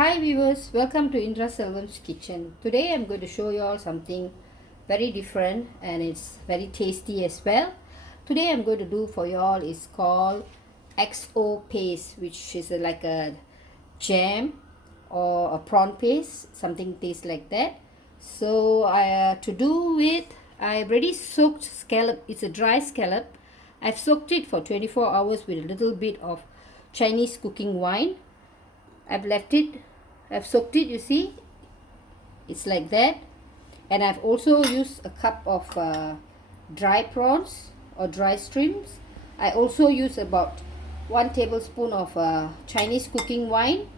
Hi viewers, welcome to Indra Selvan's kitchen. Today I'm going to show you all something very different and it's very tasty as well. Today I'm going to do for you all is called XO paste, which is like a jam or a prawn paste, something tastes like that. So to do it, I already soaked scallop. It's a dry scallop. I've soaked it for 24 hours with a little bit of Chinese cooking wine. I've soaked it, you see, it's like that. And I've also used a cup of dry prawns or dry shrimps. I also use about 1 tablespoon of Chinese cooking wine,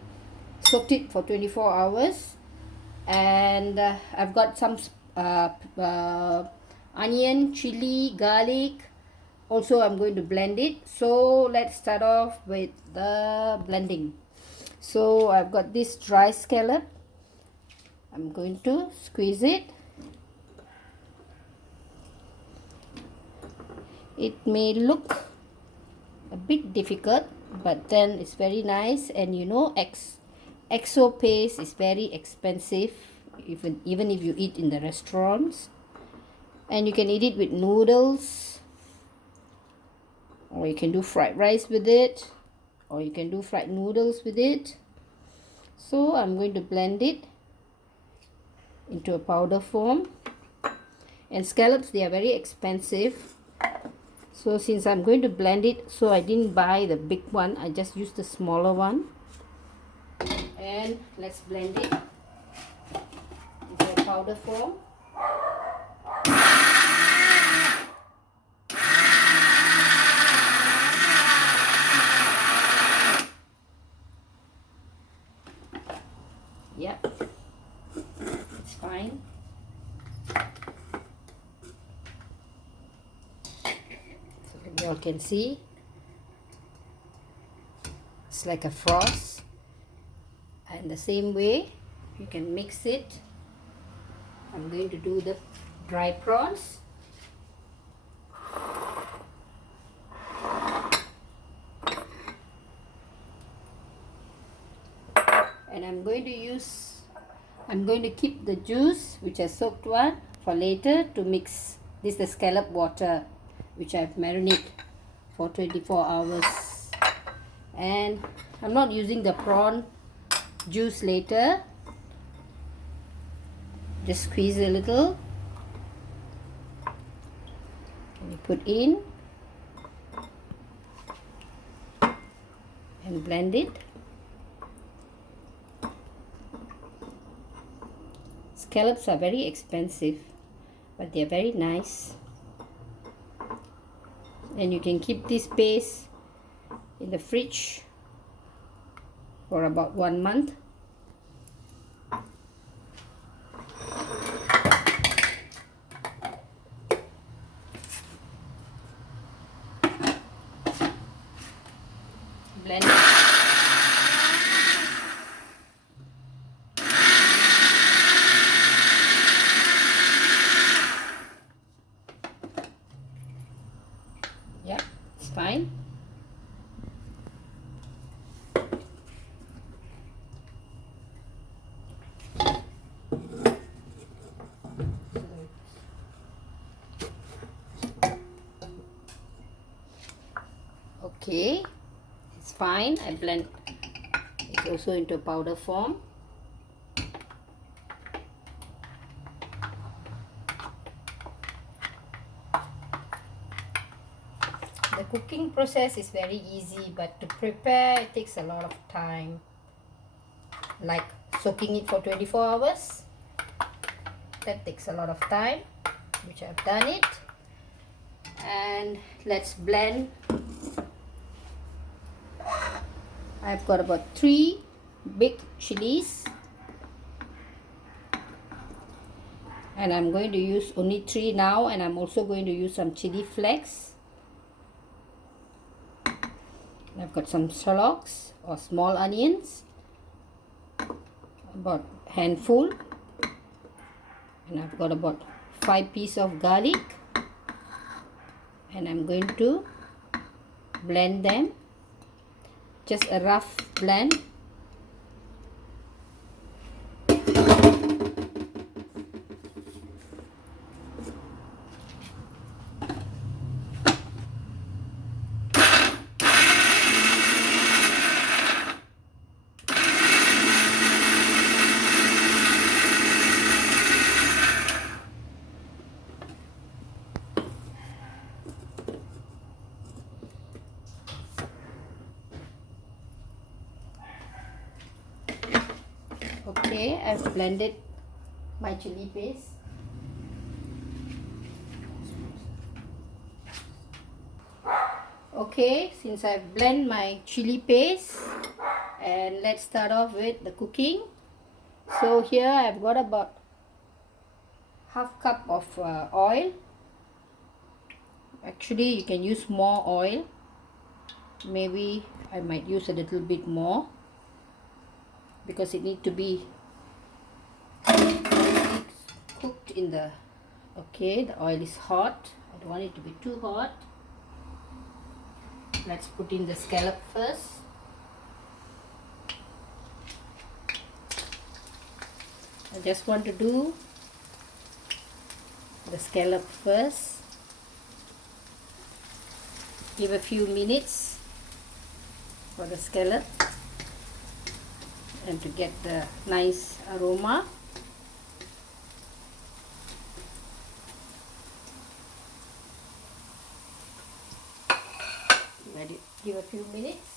soaked it for 24 hours. And I've got some onion, chili, garlic. Also, I'm going to blend it. So let's start off with the blending. So I've got this dry scallop. I'm going to squeeze it. It may look a bit difficult, but then it's very nice. And you know, XO paste is very expensive, even if you eat in the restaurants. And you can eat it with noodles, or you can do fried rice with it, or you can do fried noodles with it. So I'm going to blend it into a powder form. And scallops, they are very expensive. So since I'm going to blend it, so I didn't buy the big one, I just used the smaller one. And let's blend it into a powder form. Yep, it's fine. So you all can see it's like a frost, and the same way you can mix it. I'm going to do the dry prawns. And I'm going to keep the juice, which I soaked one, for later to mix. This is the scallop water, which I've marinated for 24 hours. And I'm not using the prawn juice later. Just squeeze a little. And you put in and blend it. Scallops are very expensive, but they're very nice. And you can keep this paste in the fridge for about 1 month. Blend it. Yeah, it's fine. Okay, it's fine. I blend it also into powder form. The cooking process is very easy, but to prepare it takes a lot of time, like soaking it for 24 hours. That takes a lot of time, which I've done it. And let's blend. I've got about 3 big chilies, and I'm going to use only 3 now, and I'm also going to use some chili flakes. I've got some shallots or small onions, about a handful, and I've got about 5 pieces of garlic, and I'm going to blend them, just a rough blend. Okay, I've blended my chili paste. Okay, since I've blended my chili paste, and let's start off with the cooking. So here I've got about half cup of oil. Actually, you can use more oil. Maybe I might use a little bit more because it needs to be cooked in the. Okay, the oil is hot. I don't want it to be too hot. Let's put in the scallop first. I just want to do the scallop first. Give a few minutes for the scallop and to get the nice aroma. Let it give a few minutes.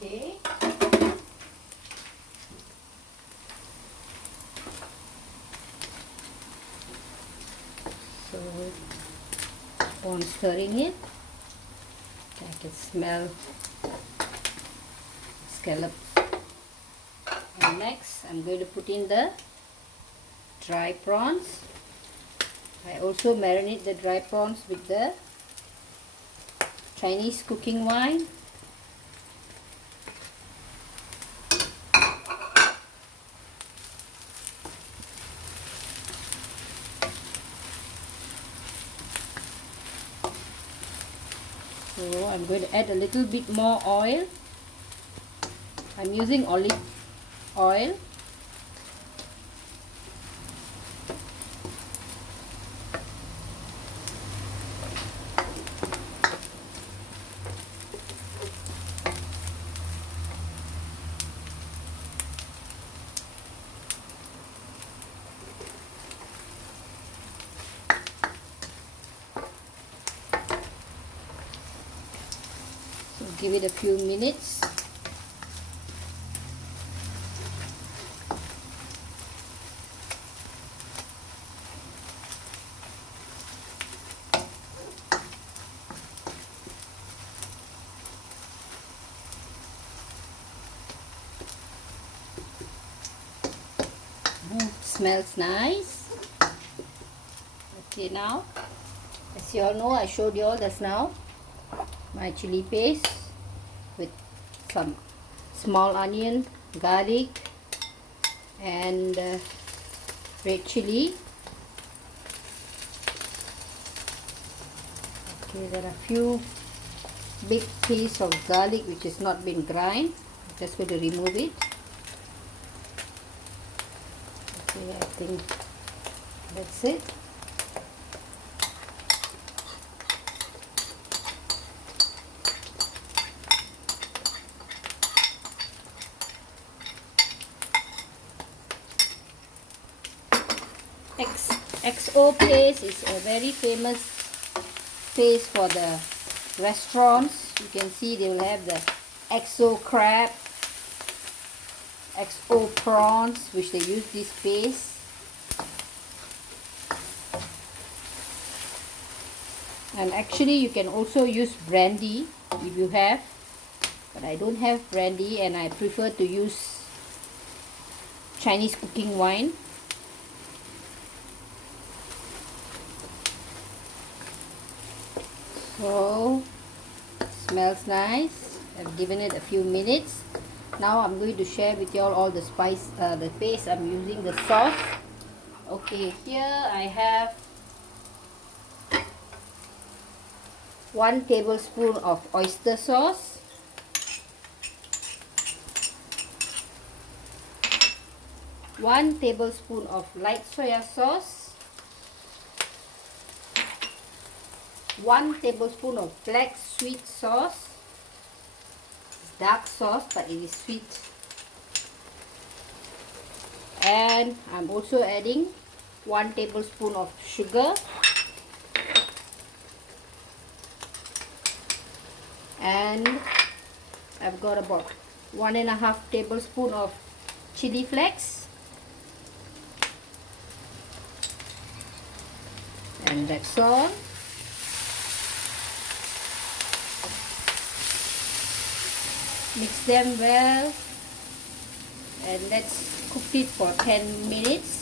Okay. So on stirring it, I can smell scallops. And next I'm going to put in the dry prawns. I also marinate the dry prawns with the Chinese cooking wine. So I'm going to add a little bit more oil. I'm using olive oil. So give it a few minutes. Smells nice. Okay, now as you all know, I showed you all just now my chili paste with some small onion, garlic and red chili. Okay, there are few big piece of garlic which is not been grind. I'm just going to remove it. Okay, I think that's it. XO paste is a very famous paste for the restaurants. You can see they will have the XO crab, XO prawns, which they use this paste. And actually you can also use brandy if you have, but I don't have brandy and I prefer to use Chinese cooking wine. So smells nice. I've given it a few minutes. Now I'm going to share with you all the spice, the paste I'm using, the sauce. Okay, here I have 1 tablespoon of oyster sauce, 1 tablespoon of light soya sauce, 1 tablespoon of black sweet sauce. Dark sauce, but it is sweet. And I'm also adding 1 tablespoon of sugar. And I've got about 1.5 tablespoon of chili flakes. And that's all. Mix them well. And let's cook it for 10 minutes.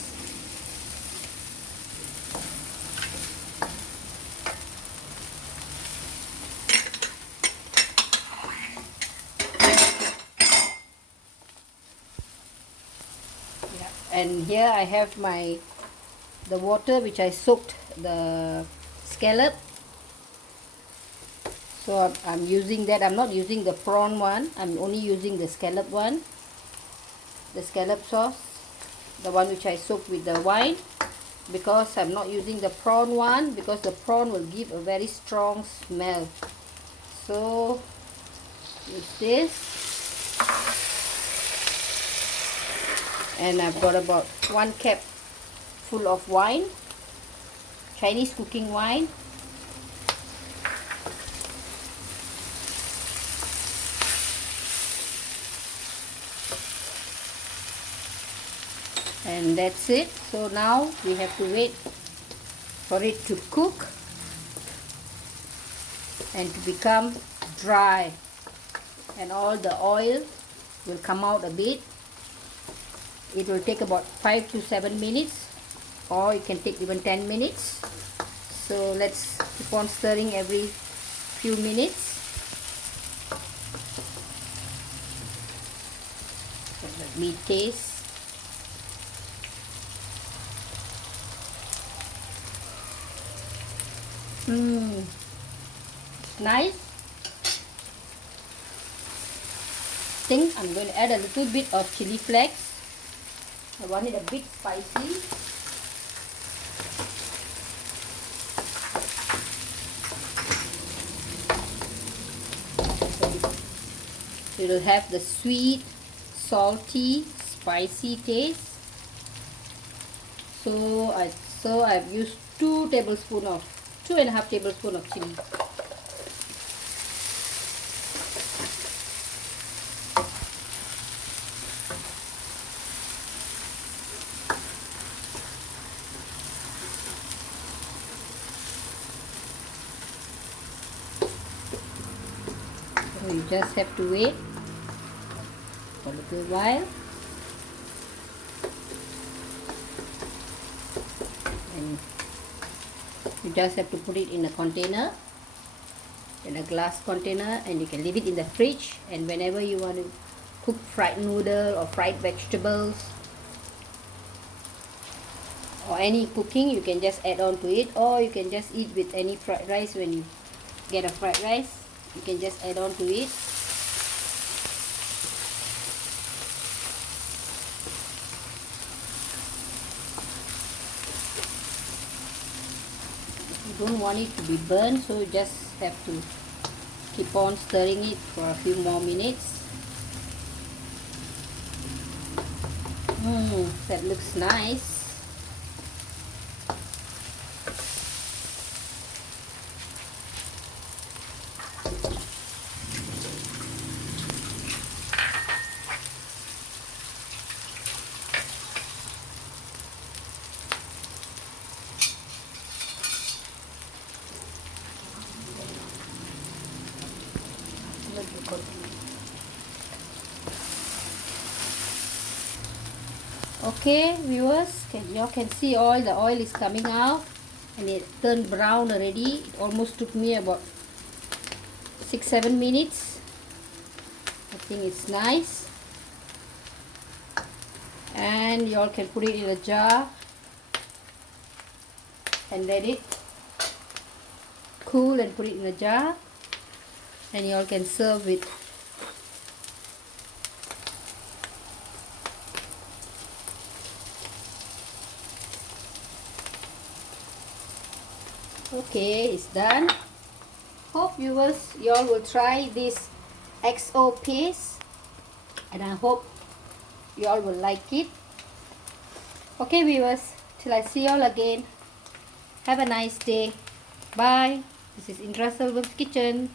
And here I have the water which I soaked the scallop. So I'm using that. I'm not using the prawn one. I'm only using the scallop one. The scallop sauce, the one which I soaked with the wine, because I'm not using the prawn one, because the prawn will give a very strong smell. So with this, and I've got about 1 cup full of wine, Chinese cooking wine. And that's it. So now we have to wait for it to cook and to become dry, and all the oil will come out a bit. It will take about 5 to 7 minutes, or it can take even 10 minutes. So let's keep on stirring every few minutes. So let me taste. Nice. I think I'm going to add a little bit of chili flakes. I want it a bit spicy. It will have the sweet, salty, spicy taste. So I've used 2.5 tablespoons of chili. So you just have to wait for a little while. And you just have to put it in a container, in a glass container, and you can leave it in the fridge. And whenever you want to cook fried noodle or fried vegetables or any cooking, you can just add on to it, or you can just eat with any fried rice. When you get a fried rice, you can just add on to it. You don't want it to be burnt, so you just have to keep on stirring it for a few more minutes. That looks nice. Okay, viewers, you can see all the oil is coming out, and it turned brown already. It almost took me about 6-7 minutes. I think it's nice. And you all can put it in a jar and let it cool, and put it in a jar, and you all can serve it. Okay, it's done. Hope viewers, you all will try this XO paste, and I hope you all will like it. Okay viewers, till I see you all again. Have a nice day. Bye. This is Indra Selvan's Kitchen.